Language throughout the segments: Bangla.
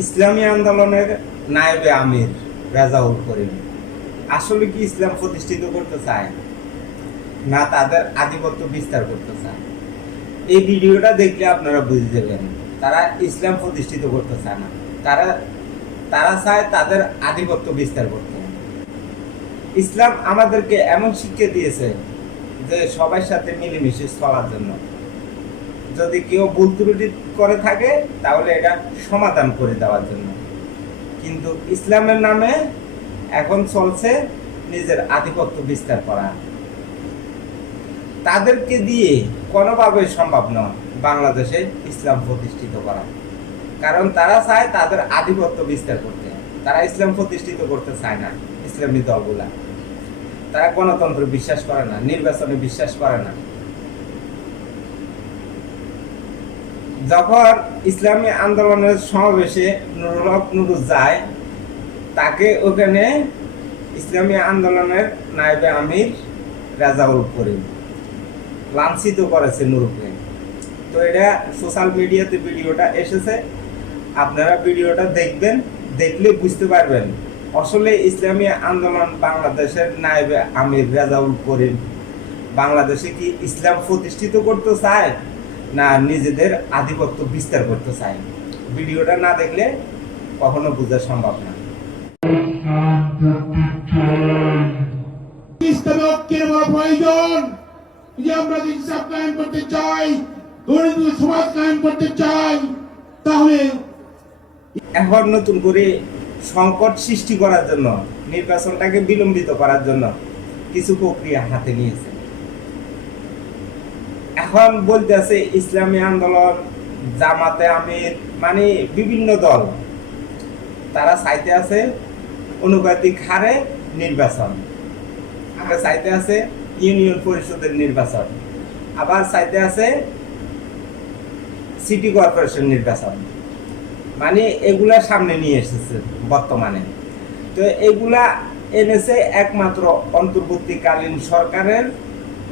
ইসলামী আন্দোলনের নায়েবে আমির রাজাউল করিম। আসলে কি ইসলাম প্রতিষ্ঠিত করতে চায়? না তাদের আধিপত্য বিস্তার করতে চায়? এই ভিডিওটা দেখলে আপনারা বুঝে যাবেন, তারা ইসলাম প্রতিষ্ঠিত করতে চায় না। তারা তারা চায় তাদের আধিপত্য বিস্তার করতে। ইসলাম আমাদেরকে এমন শিক্ষা দিয়েছে যে সবার সাথে মিলেমিশে চলার জন্য। যদি কেউ ভুল ত্রুটি করে থাকে, তাহলে এটা সমাধান করে দেওয়ার জন্য। কিন্তু ইসলামের নামে এখন চলছে নিজের আধিপত্য বিস্তার করা। তাদেরকে দিয়ে কোনোভাবে সম্ভব নয় বাংলাদেশে ইসলাম প্রতিষ্ঠিত করা। কারণ তারা চায় তাদের আধিপত্য বিস্তার করতে। তারা ইসলাম প্রতিষ্ঠিত করতে চায় না ইসলামী দলগুলা। তারা গণতন্ত্র বিশ্বাস করে না, নির্বাচনে বিশ্বাস করে না। যখন ইসলামী আন্দোলনের সমাবেশে নুরুল হক নুরু যায়, তাকে ওখানে ইসলামী আন্দোলনের নায়েবে আমির রাজাউল করিম লাঞ্ছিত করেছে নুরুকে তো এটা সোশ্যাল মিডিয়াতে ভিডিওটা এসেছে, আপনারা ভিডিওটা দেখবেন, দেখলে বুঝতে পারবেন আসলে ইসলামী আন্দোলন বাংলাদেশের নায়েবে আমির রাজাউল করিম বাংলাদেশে কি ইসলাম প্রতিষ্ঠিত করতে চায়? না নিজেদের আধিপত্য বিস্তার করতে চায় ভিডিওটা না দেখলে কখনো বোঝা সম্ভব না। ইসলামী ঐক্যের বড় প্রয়োজন যে আমরা যদি ইনসাফ কায়েম করতে চাই গরিব সমাজ কায়েম করতে চাই তাহলে এখন নতুন করে সংকট সৃষ্টি করার জন্য নির্বাচনটাকে বিলম্বিত করার জন্য কিছু প্রক্রিয়া হাতে নিয়েছে। এখন বলতে আছে ইসলামী আন্দোলন, জামাতে আমির মানে বিভিন্ন দল, তারা চাইতে আছে অনুপাতিক হারে নির্বাচন। আবার চাইতে আছে ইউনিয়ন পরিষদের নির্বাচন। আবার চাইতে আছে সিটি কর্পোরেশন নির্বাচন। মানে এগুলা সামনে নিয়ে এসেছে বর্তমানে। তো এগুলা এনেছে একমাত্র অন্তর্বর্তীকালীন সরকারের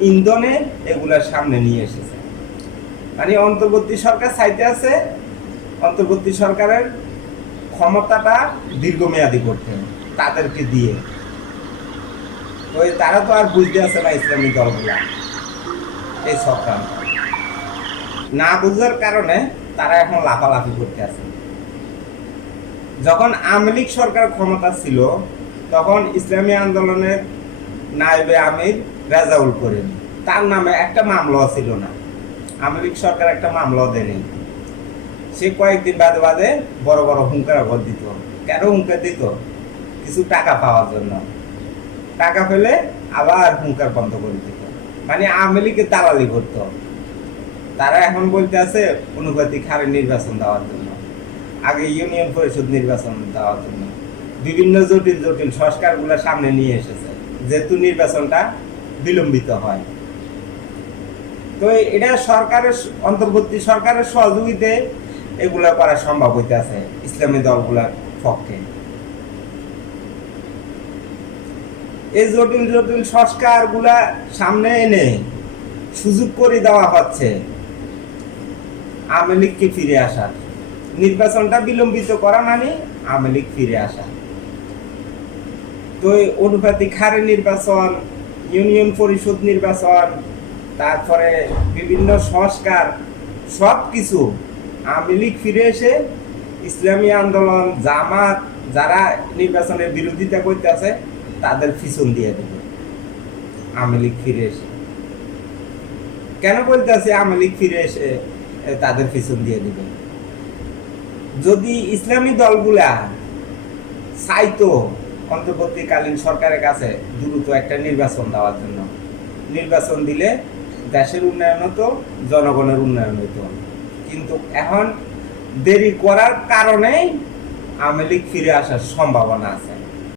ইন্ধনে এগুলা সামনে নিয়ে এসেছে। মানে অন্তর্বর্তী সরকার চাইতে আছে, অন্তর্বর্তী সরকারের ক্ষমতাটা দীর্ঘমেয়াদী করতে তাদেরকে দিয়ে। তো তারা তো আর বুঝতে আছে না ইসলামী দলগুলা, এই সরকার। না বুঝার কারণে তারা এখন লাফালাফি করতে আছে যখন আওয়ামী লীগ সরকার ক্ষমতা ছিল, তখন ইসলামী আন্দোলনের নাইবে আমির রাজাউল করিম। তার নামে একটা মামলাও ছিল না। আওয়ামী সরকার একটা মামলাও দেয়নি। সে কয়েকদিন বাদে বাদে বড় বড় হুঙ্কার ভর দিত। কেন হুঙ্কার দিত? কিছু টাকা পাওয়ার জন্য। টাকা পেলে আবার হুঙ্কার বন্ধ করে দিত। মানে আওয়ামী লীগের দালালি করতো। তারা এখন বলতে আছে অনুপাতিক হারে নির্বাচন দেওয়ার জন্য। আগে ইউনিয়ন পরিষদ নির্বাচন দেওয়ার জন্য। বিভিন্ন জটিল জটিল সংস্কারগুলো সামনে নিয়ে এসেছে। যেহেতু নির্বাচনটা বিলম্বিত হয়। তো এটা সরকারের অন্তর্বর্তী সরকারের সহযোগিতে এগুলা করা সম্ভব হইতেছে, ইসলামী দলগুলার পক্ষে। এই জটিল জটিল সংস্কারগুলা সামনে এনে সুযোগ করে দেওয়া হচ্ছে আওয়ামী লীগকে ফিরে আসার। নির্বাচনটা বিলম্বিত করা মানে আওয়ামী লীগ ফিরে আসা তো অনুপাতিক হারে নির্বাচন ইউনিয়ন পরিষদ নির্বাচন, তারপরে বিভিন্ন সংস্কার সব কিছু আওয়ামী লীগ ফিরে এসে ইসলামী আন্দোলন, জামাত যারা নির্বাচনের বিরোধিতা করতেছে তাদের পিছন দিয়ে দেবে। আওয়ামী লীগ ফিরে এসে। কেন বলতেছে আওয়ামী লীগ ফিরে এসে তাদের পিছন দিয়ে দিবে? যদি ইসলামী দলগুলা চাইতো অন্তর্বর্তীকালীন সরকারের কাছে দ্রুত একটা নির্বাচন দেওয়ার জন্য। নির্বাচন দিলে দেশের উন্নয়ন হতো জনগণের উন্নয়ন হতো কিন্তু এখন দেরি করার কারণেই আওয়ামী লীগ ফিরে আসার সম্ভাবনা আছে।